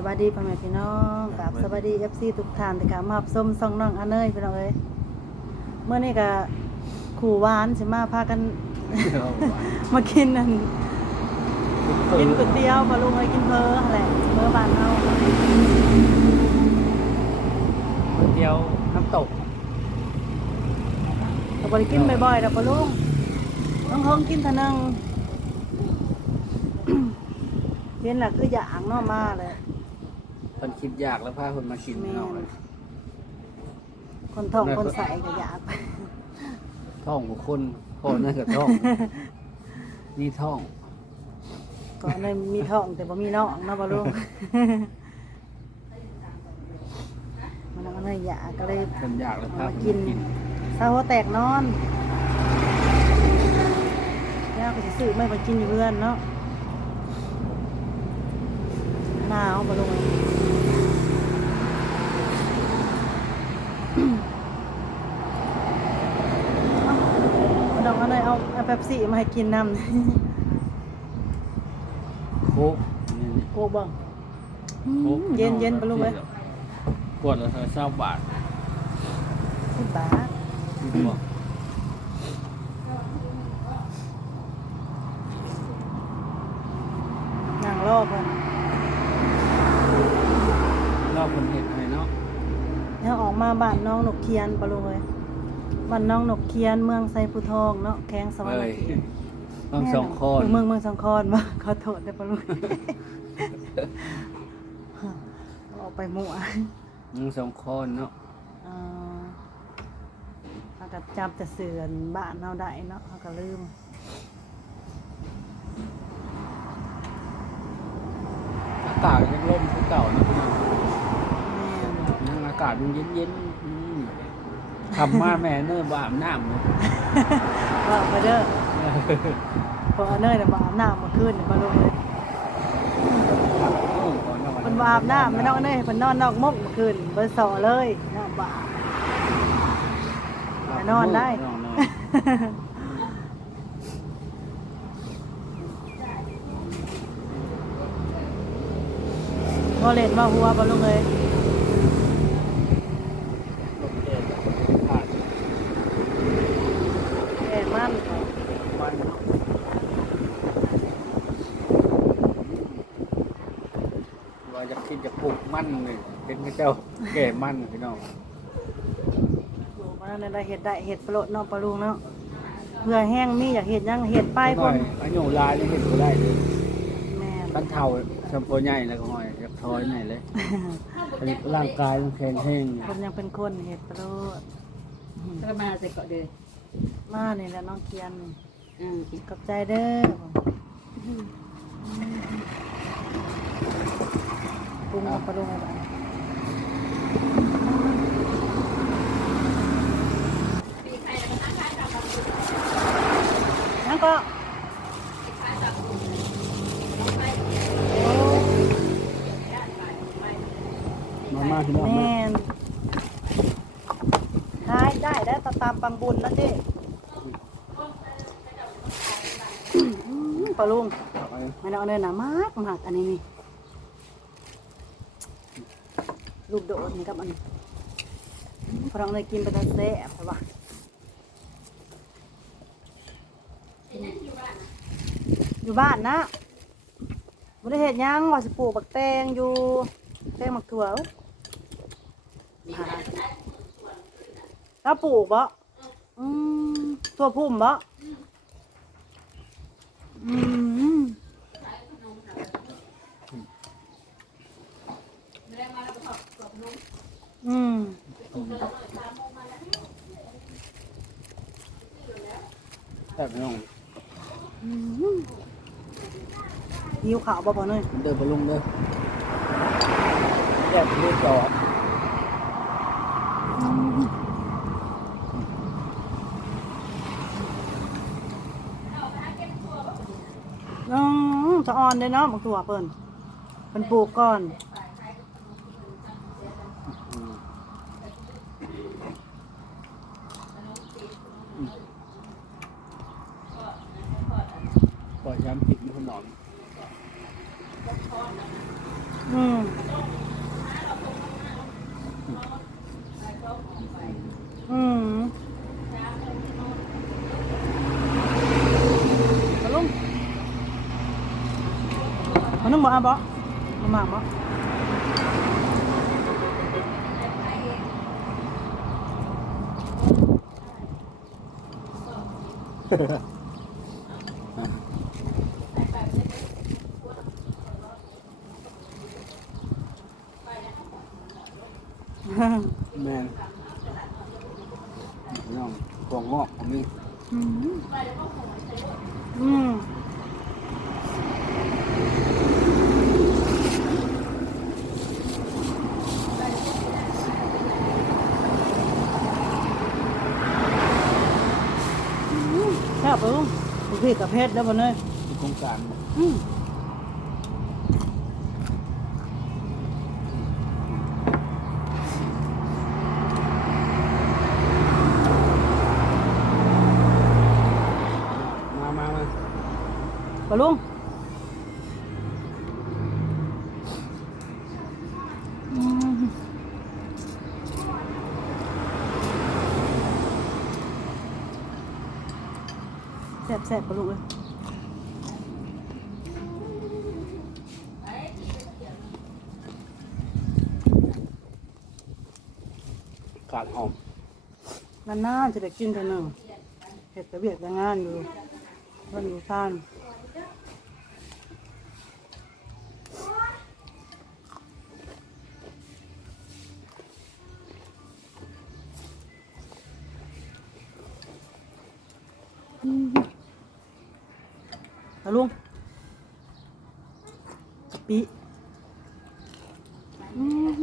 สวัสดีพ่อแม่พี่น้องกับสวัสดีเอฟซีทุกท่านที่ค่ะมารับส้มซองน้องอันเนยพี่น้องเอ้ยเมื่อนี้ก็ขู่หวานสิมาพากัน มากินนั่นกินก๋วยเตี๋ยวปลาลุงเอ้ยกินเพอแหละเพอบ้านเฮาก๋วยเตี๋ยวน้ำตกก็บ่ได้กินบ่อยๆดอกปลาลุงน้องเฮงกินเท่านึงเห็นล่ะคืออยากเนาะมาเลย คนคิดอยากแล้วพาคนมากินแม่เนาะคนท้องคนใสก็อยากท้องของคนพ่อนั่นก็ท้องนี่ท้องก่อนเลยมีท้องแต่บ่มีน้องเนาะบ่ลุงมันก็เลยอยากก็เลยคนอยากแล้วพามาคนกิมานกินเช้าหัวแตกนอนแล้วก็สิซื้อไม่ไปกินอยู่เพื่อนเนาะหนาวบ่ลุงเอาดอกอะไร เอาเอาเป๊ปซี่มาให้กินน้ำโคกนี่โกบังโคกเย็นเย็นปะลุงเอ้ยขวดละเศร้าบาทสิบบาทนี่บอกนั่งรอเพิ่นรอบคนเห็ดให้เนาะแล้วออกมาบ้านน้องนกเคียนปะลุงเอ้ย บ้านน้องนกเคียนเมืองไซพุทองเนาะแข้งสวรรเอ้ยค์เขตต้องสองคนเมืองเมืองสองคอนบ่ขอโทษได้อปะลุงออกไปมั่วมึงสองคนเนาะเอ่อเขาก็จับแต่เสือนบ้านเฮาได้เนาะเขาก็ลืมอากาศยังร่มคือเก่านะพี่น้องแม่นยังอากาศมันเย็นเย็นๆอืม ขับมาแม่เนิ่บอาบน้ำเลยว่าไปเด้อพอเนยน่ะบ่อาบน้ำเมื่อคืนนี่ปะลุงเอ้ยเพิ่นบ่อาบน้ำไม่นอนเนยเพิ่นนอนนอกมุกเมื่อคืนเบิ่สอเลยน้ำบ่อาบไปนอนได้นอนนอนบ่เล่นว่าหัวบ่ลุงเอ้ย ลมเย็นผ่าน แก่มัน วัน ว่าจะคิดจะปลูกมันเลยเป็นพระเจ้าแก่มันพี่น้องโอ้มันนั่นได้เฮ็ดได้เฮ็ดปลดเนาะปลาลุงเนาะเพื่อแห้งมีอยากเฮ็ดหยังเฮ็ดไปหพุ่น่อนยอายุลายนี่เห็นก็ได้เลยแม่นตั้นเท่าชมโพใหญ่แล้วก็หอยอยากทอยใหญ่เลยร่างกายมันแข็งแห้งคนยังเป็นคนเฮ็ดปลดก็มาใส่เกาะเดือมานี่แหละน้องเกียนอืมขอบใจเด้อ ปรุงกับปลาลุงให้บ้างนั่นก็มามาพี่น้องแม่นขายได้ได้ตาตามปังบุญนะเจ๊ปลาลุงเอาไปไม่ต้องเอาเนินหนามากมากอันนี้นี่ ลูกโดดนี่กับอันพอเราเลยกินไปตั้งเซ่บใช่ปะอยู่บ้านนะบริเหตุยังว่าสิปลูกบักแตงอยู่แตงมักถั่วเอาหาแล้วปลูกบ่อืมถั่วพุ่มบ่อืม อืมแต่พี่น้องหิวขาวบ่พอเนยเดินไปลุงเด้อแยกเลือดจอดอืมจะอ่อนเลยเนาะบักถั่วเปิ้นเพิ่นปลูกก่อน ปล่อยย้ำผิดมันหนอนอืมอืมมาลุงมาลุงบ่อาบ่มามาบ่ แม่นน้องกองงอกผมนี่อืม แซ่บปะลุงลูกพี่กับเพชรแล้วบ่เนยที่โครงการอืมมามามาปะลุง แซ่บแซ่บปะลุงเลยขาดหอมนานๆจะได้กินเท่านึงเห็ดแต่เบียดแต่งานอยู่วันอยู่ท่านเอา ลุงกะปิอืม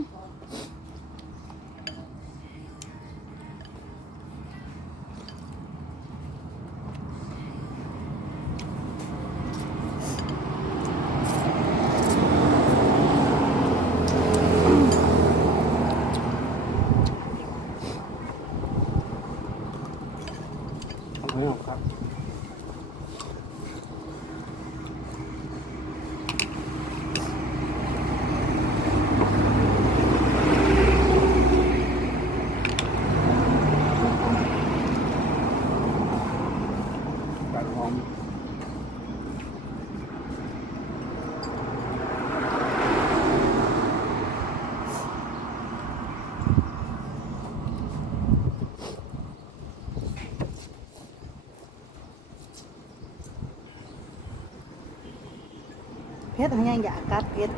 ทำให้ออกครับขาดหอม เพชรทางยังอยากกัดเพชร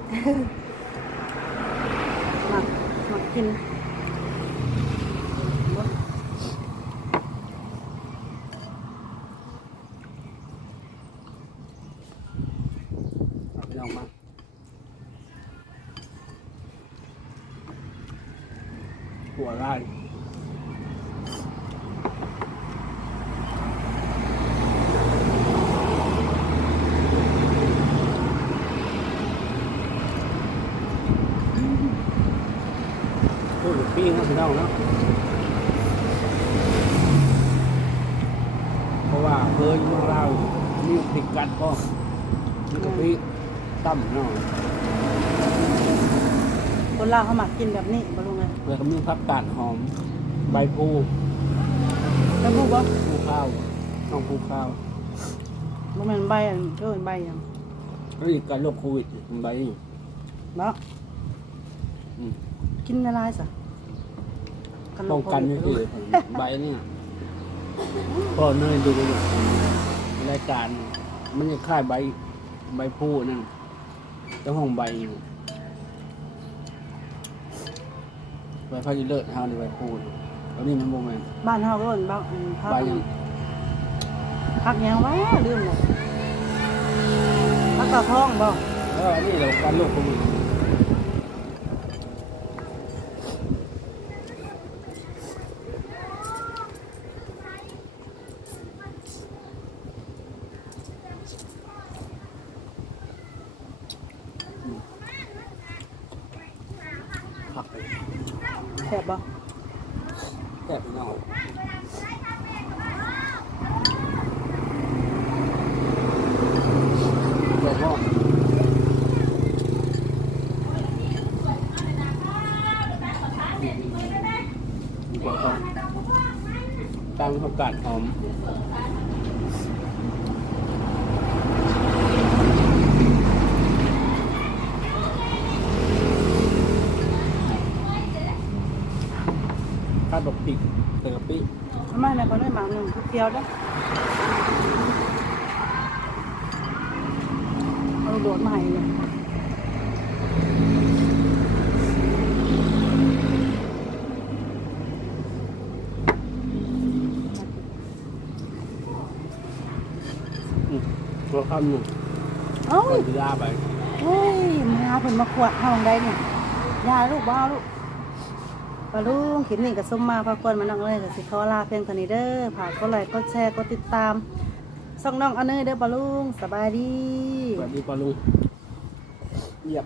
มักมักกินเอาไปลองมาหัวไล่พูดถึงปิ้งนะพี่น้องเนาะ เพราะว่าเพื่อนของเรามีพริกกัดก็มีกะปิตั้มเนาะคนลาวเขามักกินแบบนี้บ่ลุงเลยเพื่อก็มีผักกาดหอม ใบพูแล้วพูดบ่พูข้าวต้องพูข้าวบ่แม่นใบอันเกินใบหยังแล้วอีกการโรคโควิดใบนี่เนาะอืมกินละลายซะ ป้องกันนี่คือใบนี่ พอเนยดูอยู่รายการ มันจะค่ายใบใบพูนั่นเจ้าห้องใบอยู่ใบพายุเลิศเฮาในใบพูนี่แล้วนี่มันโมเมนบ้านเฮาก็เอิ้นบ้านอันพักใบยังพักหยังวะลืมเลยพักกระท้องบ่เออนี่เราการโรคโค แซ่บบ่แค่พี่น้อยวพ่อดีกว่าต้องตั้งผักาดหอม ดดอกพริกใส่กะปิทำไมเนี่ยเขาได้หมาหนึ่งทุกเที่ยวเด้อเอาโดดมาให้เลยอืมตัวข้ามหนึ่งเอ้าก่อนจะลาไปเฮ้ยมาหาเพิ่นมาขวดห้องได้เนี่ยยาลูกบ้าลูก ปลาลุงคลิปนี้ก็ส้มมาพากวนมาน้องเลยก็สิขอลาเพียงเท่านี้เด้อฝากก็ไลค์ก็แชร์ก็ติดตามส่องน้องอันเนยเด้อปลาลุงสบายดี สวัสดีปาลุงเหยียบ